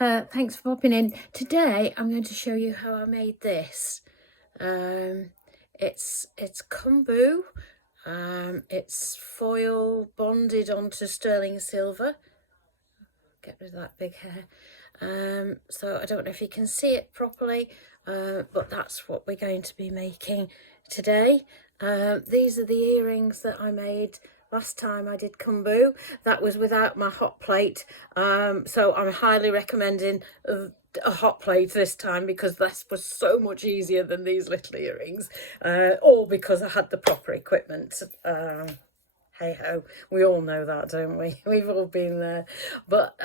Thanks for popping in. Today I'm going to show you how I made this. It's Keum Boo. It's foil bonded onto sterling silver. Get rid of that big hair. So I don't know if you can see it properly, but that's what we're going to be making today. These are the earrings that I made last time I did Keum Boo. That was without my hot plate, so I'm highly recommending a hot plate this time, because this was so much easier than these little earrings, all because I had the proper equipment. Hey ho, we all know that, don't we? We've all been there. But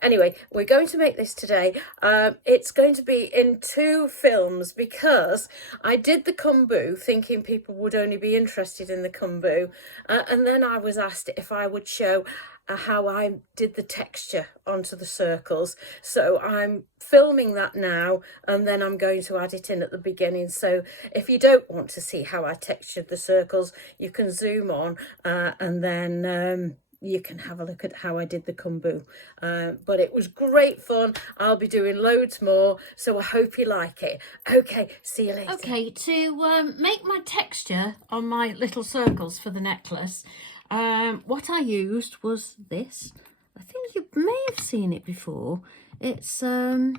anyway, we're going to make this today. It's going to be in 2 films, because I did the Keum Boo thinking people would only be interested in the Keum Boo, and then I was asked if I would show how I did the texture onto the circles. So I'm filming that now, and then I'm going to add it in at the beginning. So if you don't want to see how I textured the circles, you can zoom on and then you can have a look at how I did the Keum Boo. But it was great fun. I'll be doing loads more, so I hope you like it. Okay, see you later. Okay, to make my texture on my little circles for the necklace, what I used was this. I think you may have seen it before. It's a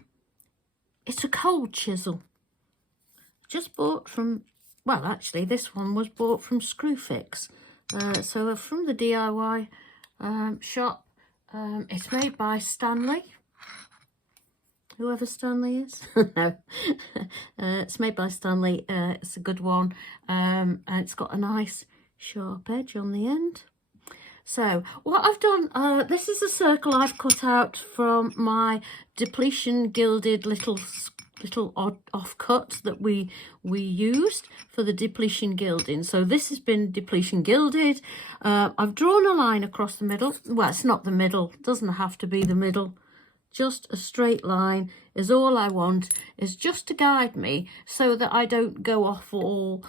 cold chisel. Just bought from, well, actually this one was bought from Screwfix. So from the DIY shop. It's made by Stanley. Whoever Stanley is. No. It's made by Stanley. It's a good one. And it's got a nice sharp edge on the end. So what I've done, this is a circle I've cut out from my depletion gilded little odd offcut that we used for the depletion gilding. So this has been depletion gilded. I've drawn a line across the middle. Well, it's not the middle, it doesn't have to be the middle. Just a straight line is all I want, is just to guide me so that I don't go off or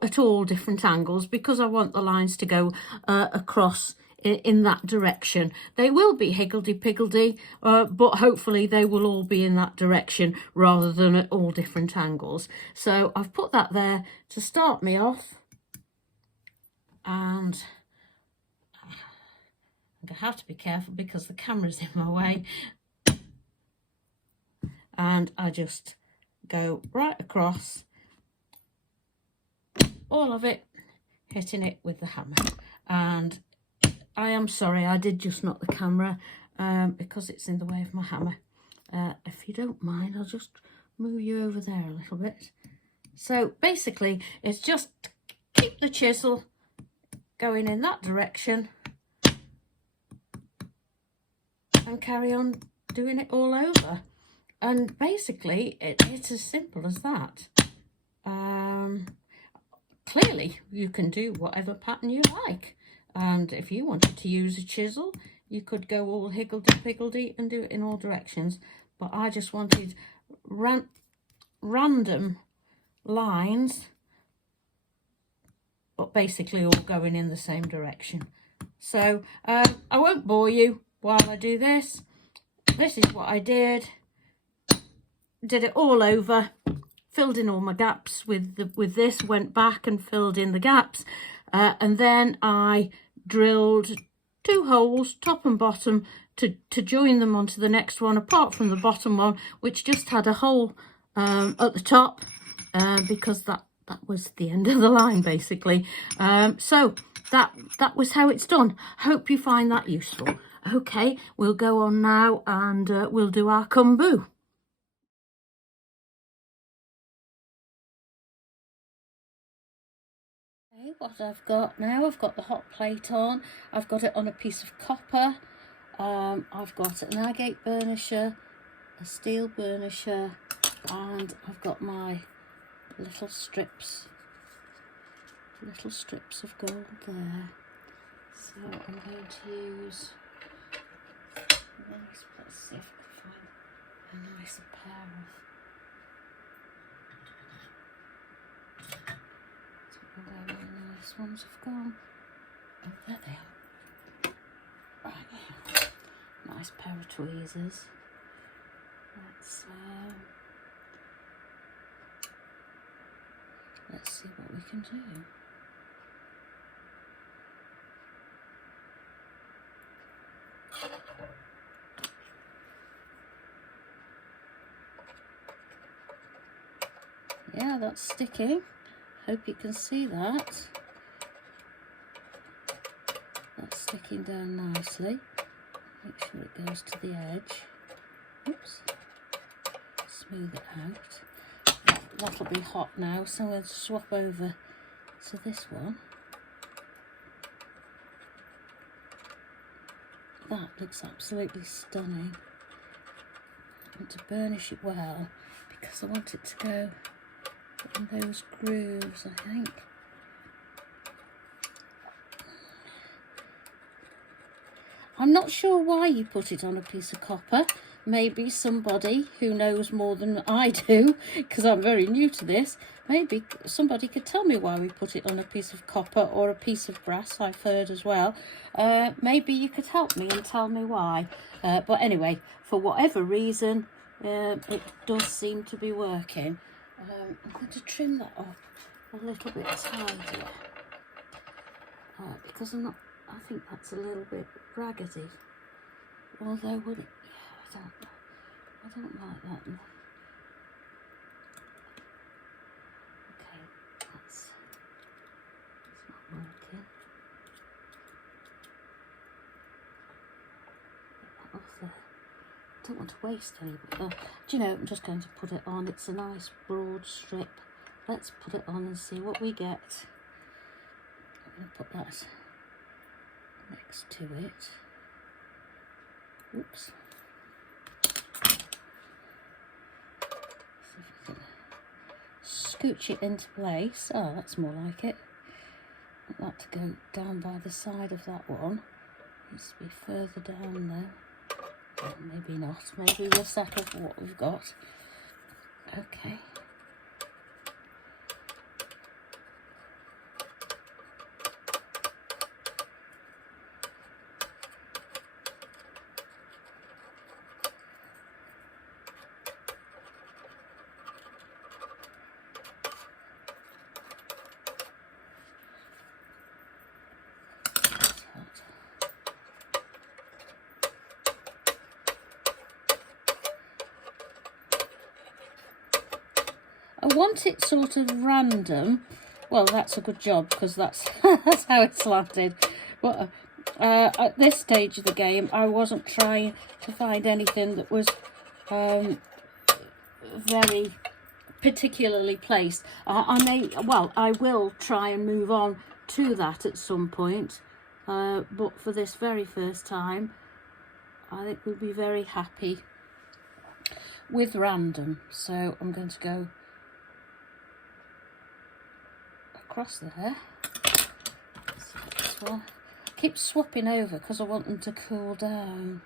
at all different angles, because I want the lines to go across in that direction. They will be higgledy-piggledy, but hopefully they will all be in that direction rather than at all different angles. So I've put that there to start me off, and I'm going to have to be careful because the camera's in my way. And I just go right across all of it, hitting it with the hammer. And I am sorry, I did just knock the camera because it's in the way of my hammer. If you don't mind, I'll just move you over there a little bit. So basically, it's just keep the chisel going in that direction and carry on doing it all over. And basically, it's as simple as that. Clearly, you can do whatever pattern you like. And if you wanted to use a chisel, you could go all higgledy-piggledy and do it in all directions. But I just wanted random lines, but basically all going in the same direction. So I won't bore you while I do this. This is what I did. Did it all over, filled in all my gaps with this, went back and filled in the gaps, and then I drilled 2 holes, top and bottom, to join them onto the next one, apart from the bottom one, which just had a hole at the top, because that was the end of the line, basically. So that was how it's done. Hope you find that useful. Okay, we'll go on now and we'll do our Keum Boo. What I've got now, I've got the hot plate on, I've got it on a piece of copper, I've got an agate burnisher, a steel burnisher, and I've got my little strips of gold there. So I'm going to use these. Let's see if I can find a nicer pair of. These ones have gone. Oh, there they are. Right there. Nice pair of tweezers. Let's see what we can do. Yeah, that's sticking. Hope you can see that. That's sticking down nicely. Make sure it goes to the edge. Oops. Smooth it out. That'll be hot now, so I'm going to swap over to this one. That looks absolutely stunning. I want to burnish it well because I want it to go in those grooves, I think. I'm not sure why you put it on a piece of copper. Maybe somebody who knows more than I do, because I'm very new to this, maybe somebody could tell me why we put it on a piece of copper or a piece of brass, I've heard as well. Maybe you could help me and tell me why. But anyway, for whatever reason, it does seem to be working. I'm going to trim that up a little bit tidier, because I think that's a little bit raggedy. Although, would it? Yeah, I don't like that. Okay, that's not working. Get that off there. Don't want to waste any, but do you know, I'm just going to put it on. It's a nice broad strip. Let's put it on and see what we get. I'm going to put that next to it. Oops. See if we can scooch it into place. Oh, that's more like it. I want that to go down by the side of that one. Needs to be further down there. Well, maybe not. Maybe we'll settle for what we've got. Okay. I want it sort of random. Well, that's a good job because that's that's how it's slanted. But at this stage of the game, I wasn't trying to find anything that was very particularly placed. I will try and move on to that at some point. But for this very first time, I think we'll be very happy with random. So I'm going to go across there. So keep swapping over because I want them to cool down.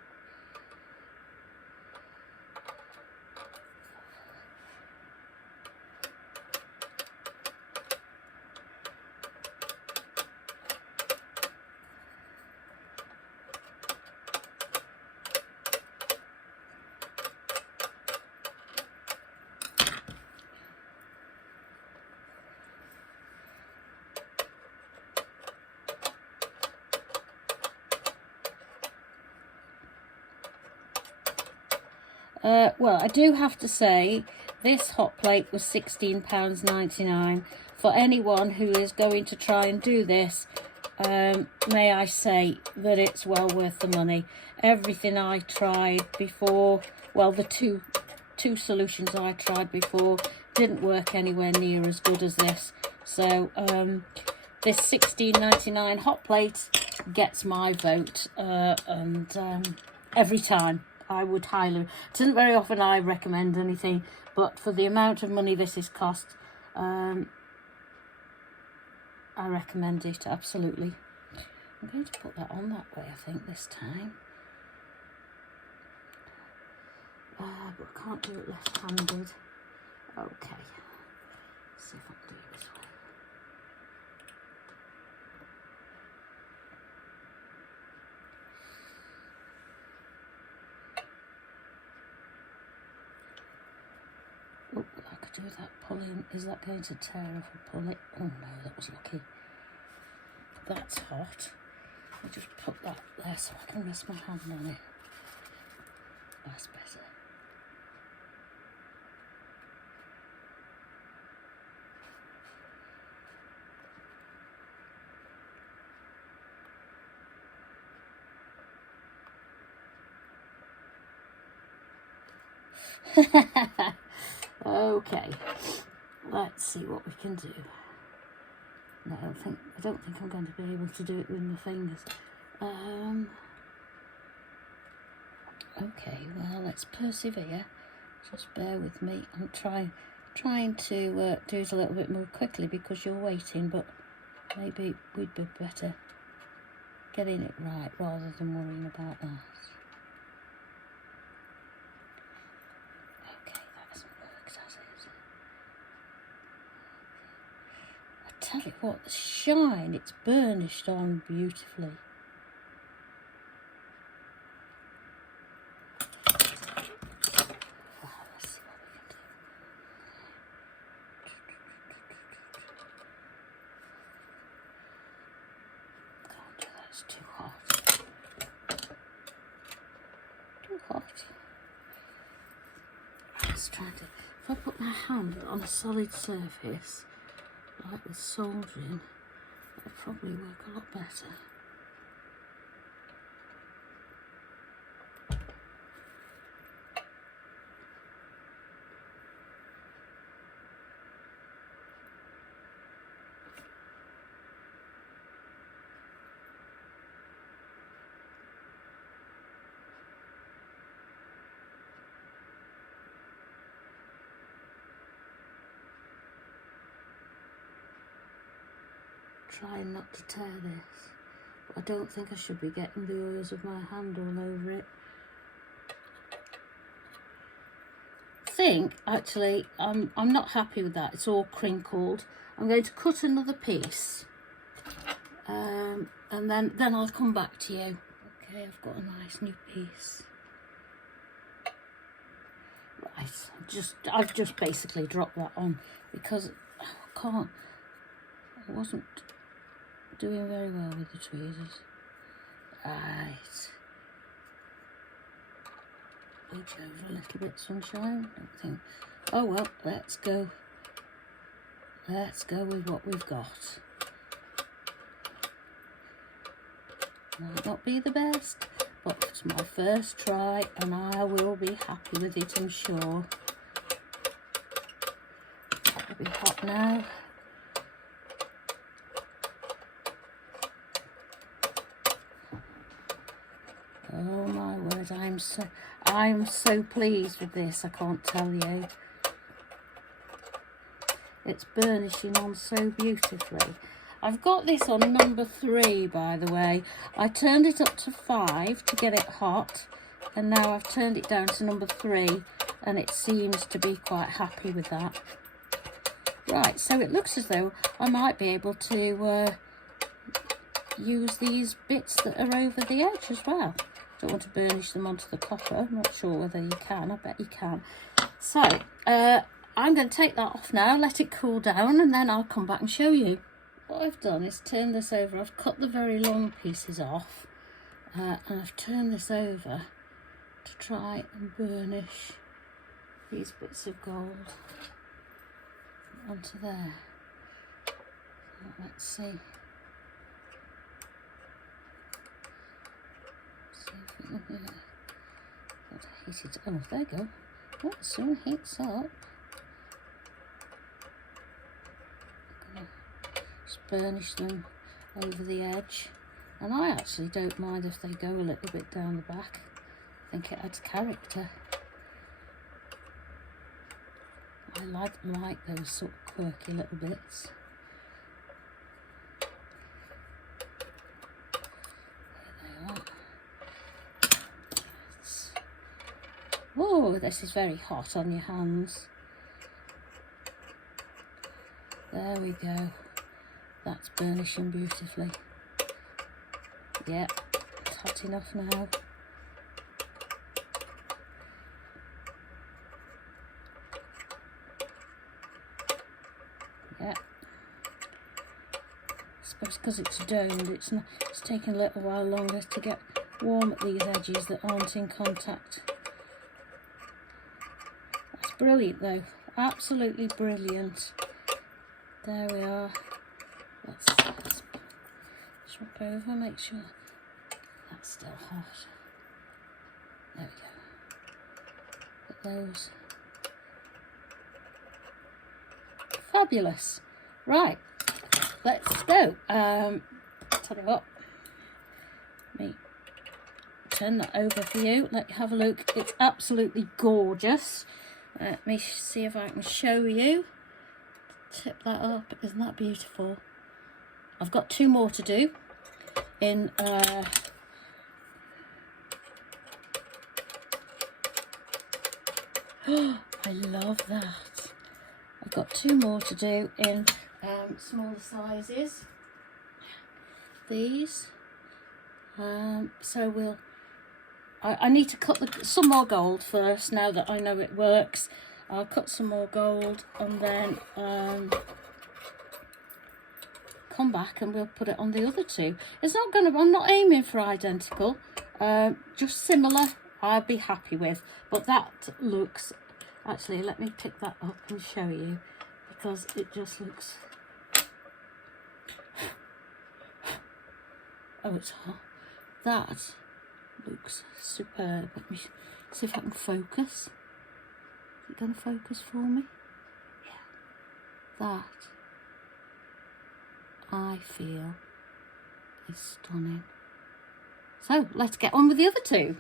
Well, I do have to say, this hot plate was £16.99. For anyone who is going to try and do this, may I say that it's well worth the money. Everything I tried before, well, the two solutions I tried before didn't work anywhere near as good as this. So this £16.99 hot plate gets my vote, every time. I would highly, it isn't very often I recommend anything, but for the amount of money this is cost, I recommend it, absolutely. I'm going to put that on that way, I think, this time. But I can't do it left-handed. Okay. Let's see if I can do it this way. Oh, I could do that pulling. Is that going to tear if I pull it? Oh no, that was lucky. That's hot. I'll just put that there so I can rest my hand on it. That's better. Okay, let's see what we can do. No, I don't think I'm going to be able to do it with my fingers. Okay, well, let's persevere. Just bear with me. I'm trying to do it a little bit more quickly because you're waiting, but maybe we'd be better getting it right rather than worrying about that. Okay, that hasn't worked, has it? I tell you what, the shine, it's burnished on beautifully. Too hot. Too hot. I was trying to, if I put my hand on a solid surface, like with soldering, it'll probably work a lot better. Trying not to tear this, but I don't think I should be getting the oils of my hand all over it. I think actually I'm not happy with that. It's all crinkled. I'm going to cut another piece, and then I'll come back to you. Okay, I've got a nice new piece. Right, I've just basically dropped that on because I wasn't doing very well with the tweezers. Right. Edge over a little bit, sunshine. Don't think. Oh well, let's go. Let's go with what we've got. Might not be the best, but it's my first try and I will be happy with it, I'm sure. It'll be hot now. Oh my word, I'm so pleased with this, I can't tell you. It's burnishing on so beautifully. I've got this on number 3, by the way. I turned it up to 5 to get it hot, and now I've turned it down to number 3, and it seems to be quite happy with that. Right, so it looks as though I might be able to use these bits that are over the edge as well. Don't want to burnish them onto the copper. I'm not sure whether you can. I bet you can. So I'm going to take that off now, let it cool down, and then I'll come back and show you. What I've done is turn this over. I've cut the very long pieces off, and I've turned this over to try and burnish these bits of gold onto there. Let's see. Heat it. Oh, there you go. Oh, it soon heats up. Just burnish them over the edge, and I actually don't mind if they go a little bit down the back. I think it adds character. I like those sort of quirky little bits. There they are. Oh, this is very hot on your hands. There we go. That's burnishing beautifully. Yep, it's hot enough now. because it's domed, it's taking a little while longer to get warm at these edges that aren't in contact. That's brilliant though, absolutely brilliant. There we are. Let's swap over, make sure that's still hot. There we go. Put those. Fabulous. Right, let's go. Tell you what, let me turn that over for you. Let you have a look. It's absolutely gorgeous. Let me see if I can show you. Tip that up. Isn't that beautiful? I've got 2 more to do in I love that. I've got 2 more to do in smaller sizes. These. So I need to cut some more gold first. Now that I know it works, I'll cut some more gold and then come back and we'll put it on the other 2. It's not going to. I'm not aiming for identical. Just similar. I'll be happy with. But that looks. Actually, let me pick that up and show you, because it just looks. Oh, it's hot. That looks superb. Let me see if I can focus. Is it going to focus for me? Yeah. That, I feel, is stunning. So, let's get on with the other 2.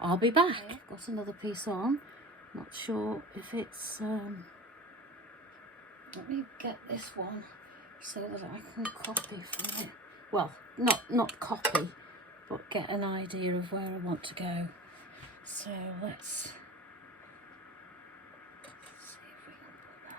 I'll be back. Okay. Got another piece on. Not sure if it's... let me get this one so that I can copy from it. Well, not copy, but get an idea of where I want to go. So let's see if we can put that.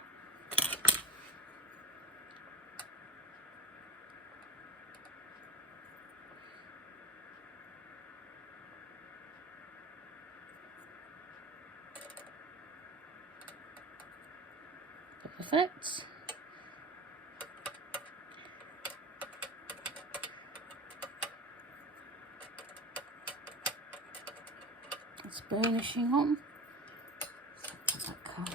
Perfect. It's burnishing on. Put that card.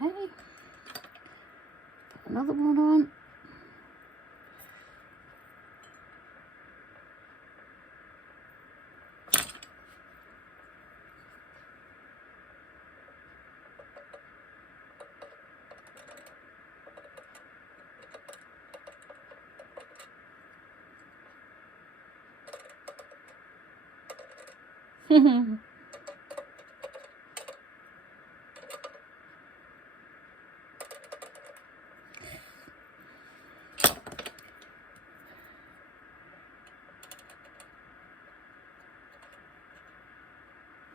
Okay. Put another one on.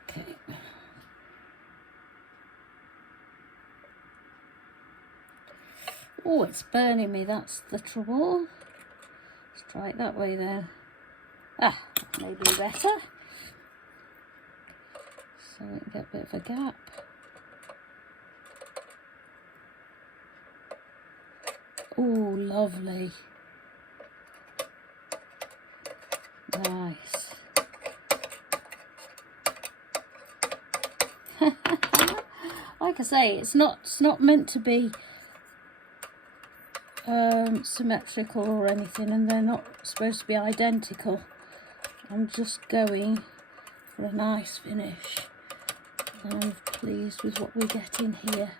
Okay. Oh, it's burning me, that's the trouble. Let's try it that way then. Ah, maybe better. So we can get a bit of a gap. Oh, lovely. Nice. Like I say, it's not meant to be symmetrical or anything, and they're not supposed to be identical. I'm just going for a nice finish. I'm pleased with what we get in here.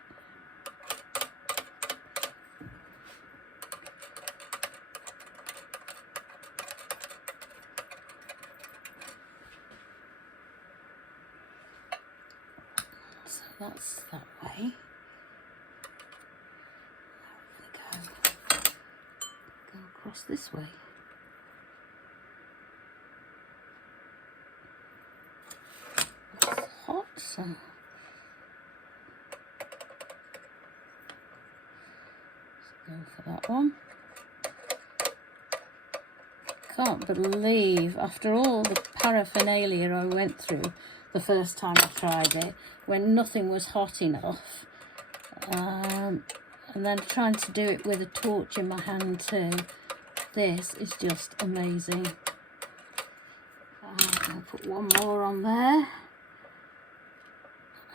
So that's that way. There we go. Go across this way. It's hot, so let's go for that one. can't believe, after all the paraphernalia I went through the first time I tried it, when nothing was hot enough, and then trying to do it with a torch in my hand too, this is just amazing. I'll put one more on there,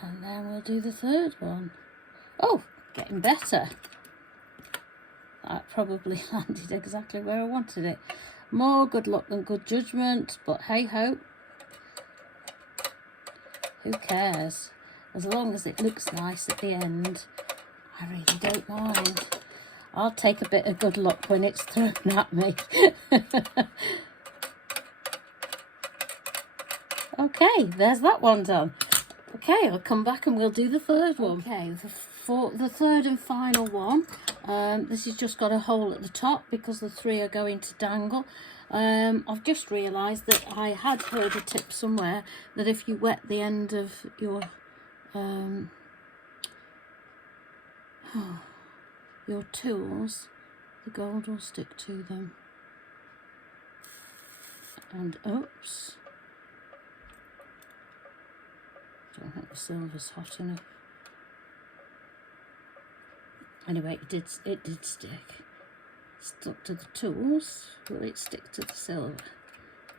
and then we'll do the third one. Oh, getting better. That probably landed exactly where I wanted it. More good luck than good judgment, but hey ho. Who cares? As long as it looks nice at the end, I really don't mind. I'll take a bit of good luck when it's thrown at me. Okay, there's that one done. Okay, I'll come back and we'll do the third one. Okay, for the third and final one, this has just got a hole at the top because the three are going to dangle. I've just realised that I had heard a tip somewhere that if you wet the end of your tools, the gold will stick to them. And oops, don't think the silver's hot enough. Anyway, it did stick. Stuck to the tools. Will it stick to the silver?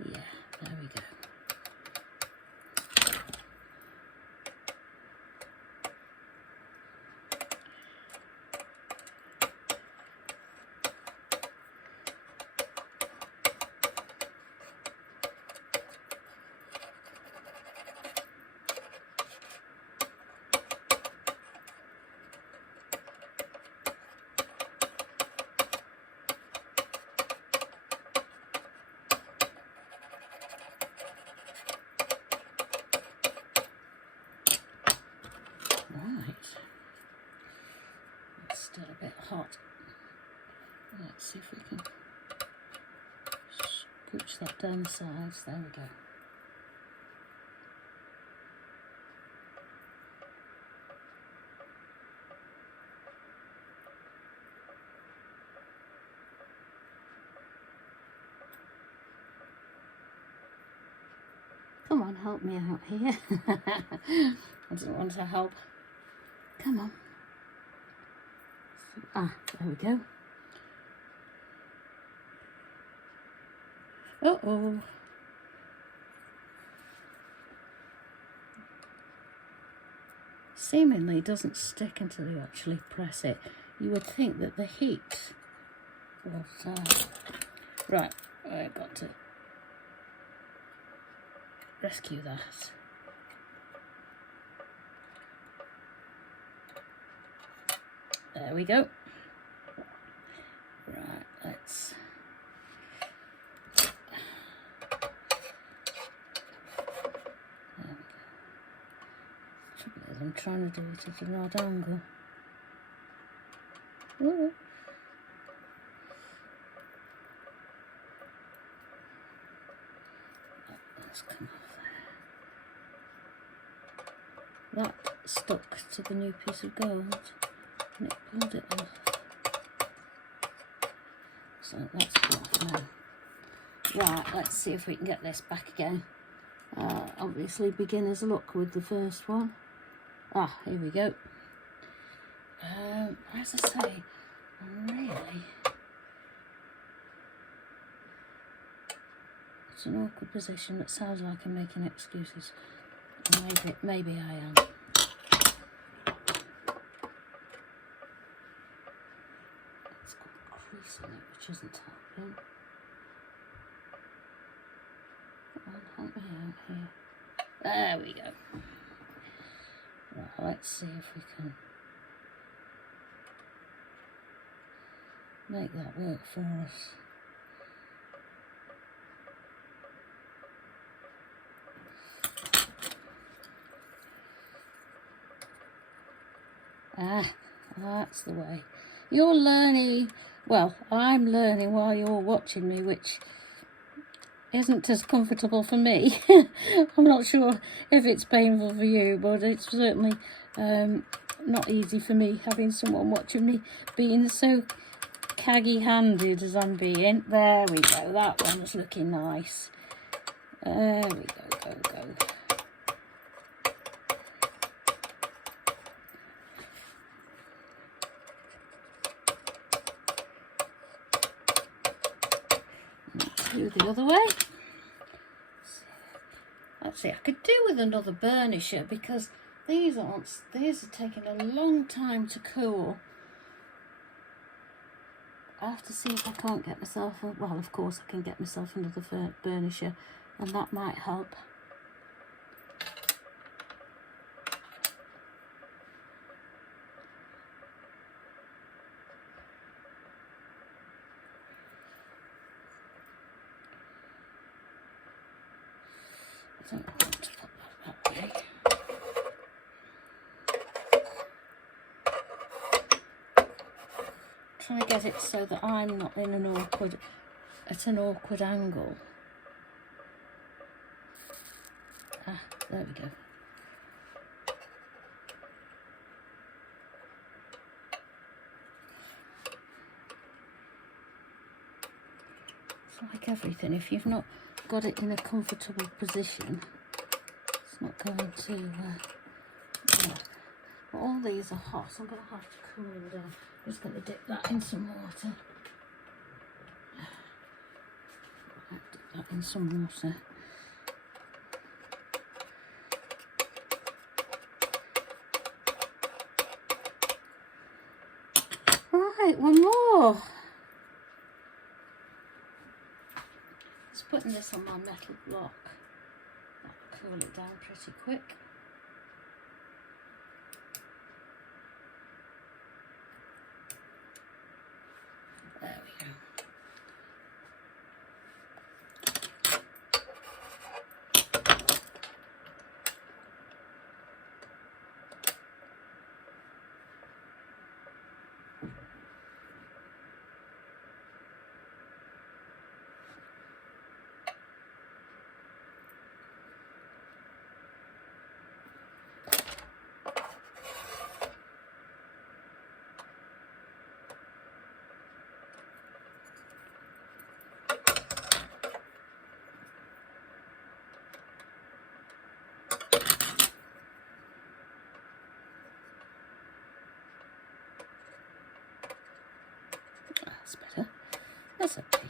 Yeah, there we go. Still a bit hot. Let's see if we can scooch that down the sides. There we go. Come on, help me out here. I didn't want to help. Come on. Ah, there we go. Uh-oh. Seemingly doesn't stick until you actually press it. You would think that the heat was... Right, I've got to rescue that. There we go. Right, let's... There we go. The trouble is I'm trying to do it at a right angle. Ooh. Let's come off there. That stuck to the new piece of gold. And it pulled it off. So that's off now. Right, let's see if we can get this back again. Obviously beginner's luck with the first one. Ah, here we go. As I say, really, it's an awkward position. It sounds like I'm making excuses. Maybe I am. In it, which isn't happening. Come on, help me out here. There we go. Right, let's see if we can make that work for us. Ah, that's the way. You're learning. Well, I'm learning while you're watching me, which isn't as comfortable for me. I'm not sure if it's painful for you, but it's certainly not easy for me having someone watching me being so caggy-handed as I'm being. There we go. That one's looking nice. There we go. Do the other way. Actually, I could do with another burnisher because these are taking a long time to cool. I have to see if I can't get myself, well, of course I can get myself another burnisher, and that might help. I don't want to put that way. Trying to get it so that I'm not in an awkward angle. Ah, there we go. It's like everything, if you've not got it in a comfortable position, it's not going to work. But all these are hot, so I'm going to have to cool them down. I'm just going to dip that in some water. Dip that in some water. Right, one more. Just putting this on my metal block. That'll cool it down pretty quick. There we go. That's better. That's okay.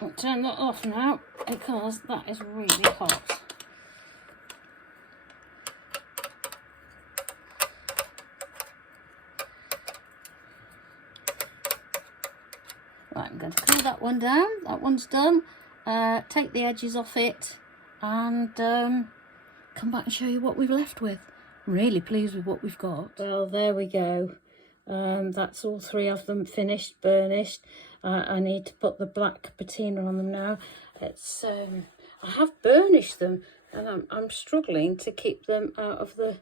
I'll turn that off now because that is really hot. Right, I'm going to cool that one down. That one's done. Take the edges off it and come back and show you what we've left with. I'm really pleased with what we've got. Well, there we go. That's all three of them finished, burnished. I need to put the black patina on them now. It's I have burnished them and I'm struggling to keep them out of the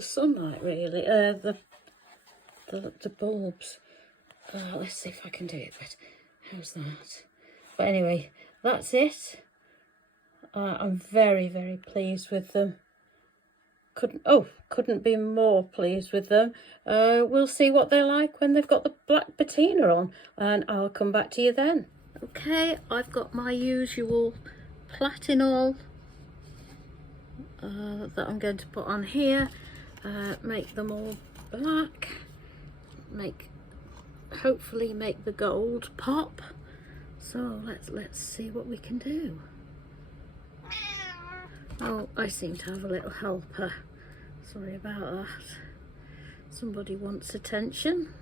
sunlight, really. The bulbs. Let's see if I can do it better. How's that? But anyway, that's it. I'm very, very pleased with them. Couldn't be more pleased with them. We'll see what they're like when they've got the black patina on, and I'll come back to you then. Okay, I've got my usual platinol that I'm going to put on here. Make them all black. Hopefully make the gold pop. So let's see what we can do. Oh, I seem to have a little helper. Sorry about that. Somebody wants attention.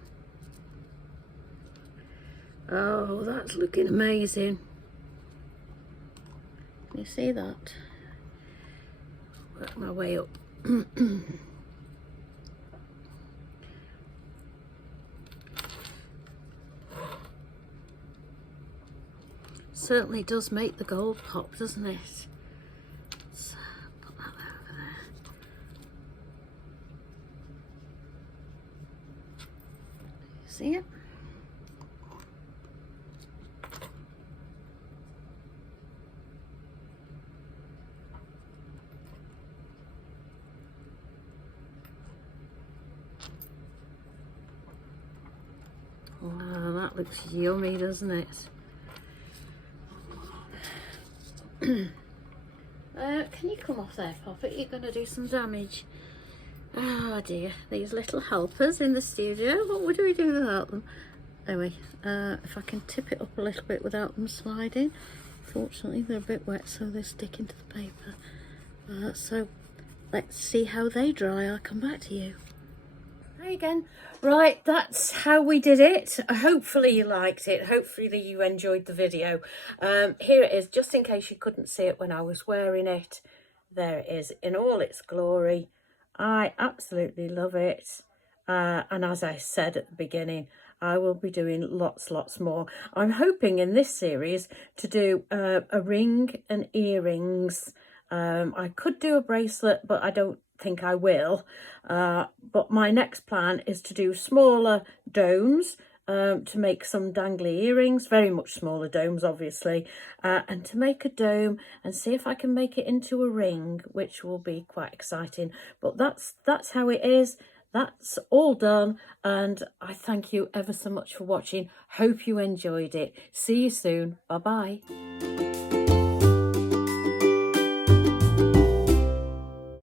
Oh, that's looking amazing. Can you see that? Work my way up. Certainly does make the gold pop, doesn't it? Let's put that over there. See it? Oh, that looks yummy, doesn't it? Can you come off there, Poppet? You're going to do some damage. Oh dear, these little helpers in the studio. What would we do without them? Anyway, if I can tip it up a little bit without them sliding. Fortunately, they're a bit wet, so they stick into the paper. So let's see how they dry. I'll come back to you. Hi again. Right, that's how we did it. Hopefully you liked it. Hopefully you enjoyed the video. Here it is, just in case you couldn't see it when I was wearing it. There it is in all its glory. I absolutely love it. And as I said at the beginning, I will be doing lots more. I'm hoping in this series to do a ring and earrings. I could do a bracelet, but I don't think I will. But my next plan is to do smaller domes, to make some dangly earrings, very much smaller domes obviously, and to make a dome and see if I can make it into a ring, which will be quite exciting. But that's how it is. That's all done, and I thank you ever so much for watching. Hope you enjoyed it. See you soon. Bye bye.